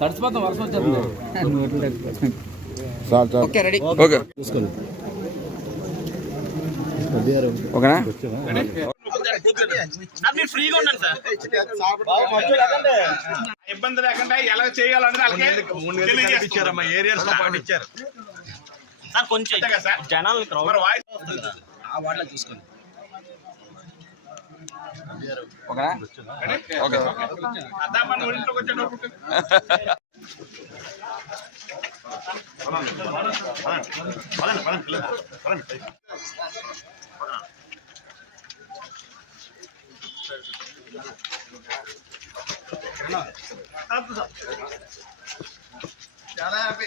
తడిసిపోతాం వర్షం వచ్చేస్తుంది. ఓకేనా? ఫ్రీగా ఉండండి సార్, ఇబ్బంది లేకుండా ఎలా చేయాలని ఇచ్చారమ్మా, ఏరియాస్ ఇచ్చారు సార్. కొంచెం జనాలు ఆ వాటిలో చూసుకోండి. ఓకేనా? ఓకే. ఇంట్లోకి వచ్చేటప్పుడు చాలా happy.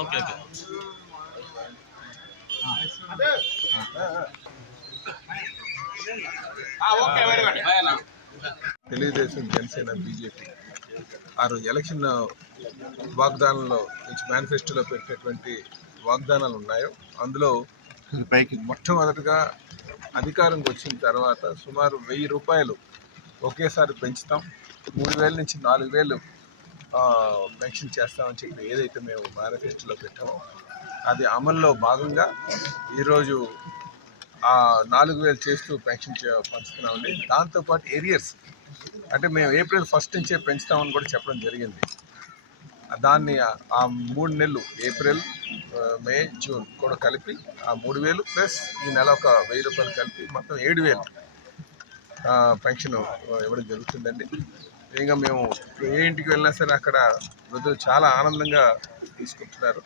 Okay okay. Telugu Desam, Janasena, BJP ఆ రోజు ఎలక్షన్ వాగ్దానంలో మేనిఫెస్టోలో పెట్టినటువంటి వాగ్దానాలు ఉన్నాయో అందులో మొట్టమొదటిగా అధికారంకి వచ్చిన తర్వాత సుమారు 1000 రూపాయలు ఒకేసారి పెంచుతాం, 3000 నుంచి 4000 పెన్షన్ చేస్తామని చెప్పి ఏదైతే మేము మేనిఫెస్టోలో పెట్టామో అది అమల్లో భాగంగా ఈరోజు 4000 చేస్తూ పెన్షన్ పంచుతున్నామండి. దాంతోపాటు ఏరియర్స్ అంటే మేము April 1 నుంచే పెంచుతామని కూడా చెప్పడం జరిగింది. దాన్ని ఆ 3 నెలలు ఏప్రిల్, మే, జూన్ కూడా కలిపి ఆ 3000 ప్లస్ ఈ నెల ఒక 1000 రూపాయలు కలిపి మొత్తం 7000 పెన్షన్ ఇవ్వడం జరుగుతుందండి. ఇంకా మేము ఏ ఇంటికి వెళ్ళినా సరే అక్కడ వృద్ధులు చాలా ఆనందంగా తీసుకుంటున్నారు.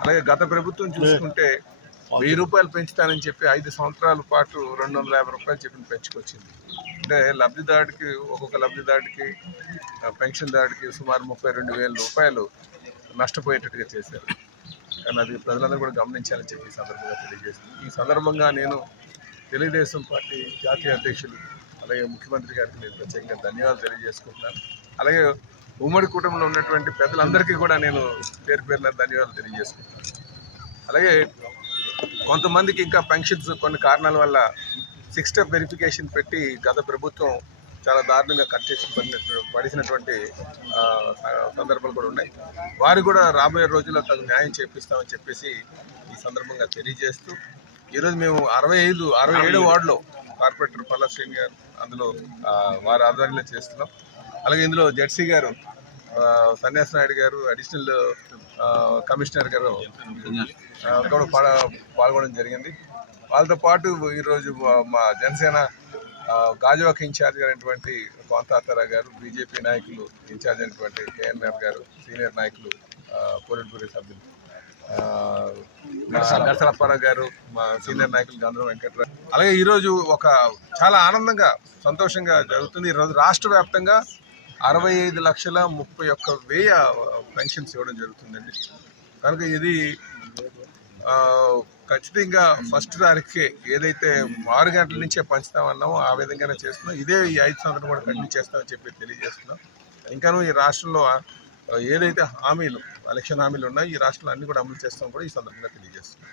అలాగే గత ప్రభుత్వం చూసుకుంటే 1000 రూపాయలు పెంచుతానని చెప్పి 5 సంవత్సరాల పాటు 250 రూపాయలు చెప్పి పెంచుకొచ్చింది. అంటే లబ్ధిదారుడికి ఒక్కొక్క లబ్ధిదారుడికి పెన్షన్దారుడికి సుమారు 32,000 రూపాయలు నష్టపోయేటట్టుగా చేశారు. కానీ అది ప్రజలందరూ కూడా గమనించాలని చెప్పి ఈ సందర్భంగా తెలియజేస్తుంది. ఈ సందర్భంగా నేను తెలుగుదేశం పార్టీ జాతీయ అధ్యక్షులు అలాగే ముఖ్యమంత్రి గారికి నేను ప్రత్యేకంగా ధన్యవాదాలు తెలియజేసుకుంటున్నాను. అలాగే ఉమ్మడి కుటుంబంలో ఉన్నటువంటి పెద్దలందరికీ కూడా నేను పేరు పేరున ధన్యవాదాలు తెలియజేసుకుంటున్నాను. అలాగే కొంతమందికి ఇంకా పెన్షన్స్ కొన్ని కారణాల వల్ల 6 స్టెప్ వెరిఫికేషన్ పెట్టి గత ప్రభుత్వం చాలా దారుణంగా కట్ చేసి పడిసినటువంటి సందర్భాలు కూడా ఉన్నాయి. వారు కూడా రాబోయే రోజుల్లో తగు న్యాయం చేపిస్తామని చెప్పేసి ఈ సందర్భంగా తెలియజేస్తూ ఈరోజు మేము 67 వార్డులో కార్పొరేటర్ పల్లా శ్రీని గారు అందులో వారి ఆధ్వర్యంలో చేస్తున్నాం. అలాగే ఇందులో జెడ్సీ గారు, సన్యాసి నాయుడు గారు, అడిషనల్ కమిషనర్ గారు కూడా పాల్గొనడం జరిగింది. వాళ్ళతో పాటు ఈరోజు మా జనసేన గాజువాక ఇన్ఛార్జ్ అయినటువంటి కోంతాతారా గారు, బీజేపీ నాయకులు ఇన్ఛార్జ్ అయినటువంటి కేఎన్ఆర్ గారు, సీనియర్ నాయకులు పోలిట్ బ్యూరో సభ్యులు నరసరప్పారావు గారు, మా సీనియర్ నాయకులు గంధం వెంకట్రావు. అలాగే ఈరోజు ఒక చాలా ఆనందంగా సంతోషంగా జరుగుతుంది. ఈరోజు రాష్ట్ర వ్యాప్తంగా 65,31,000 పెన్షన్స్ ఇవ్వడం జరుగుతుందండి. కనుక ఇది ఖచ్చితంగా ఫస్ట్ తారీఖుకే ఏదైతే 6 గంటల నుంచే పంచుతామన్నామో ఆ విధంగానే చేస్తున్నాం. ఇదే ఈ 5 సంవత్సరాలు కూడా కంటిన్యూ చేస్తామని చెప్పి తెలియజేస్తున్నాం. ఇంకాను ఈ రాష్ట్రంలో ఏదైతే హామీలు, ఎలక్షన్ హామీలు ఉన్నాయో ఈ రాష్ట్రంలో అన్ని కూడా అమలు చేస్తామని కూడా ఈ సందర్భంగా తెలియజేస్తున్నాం.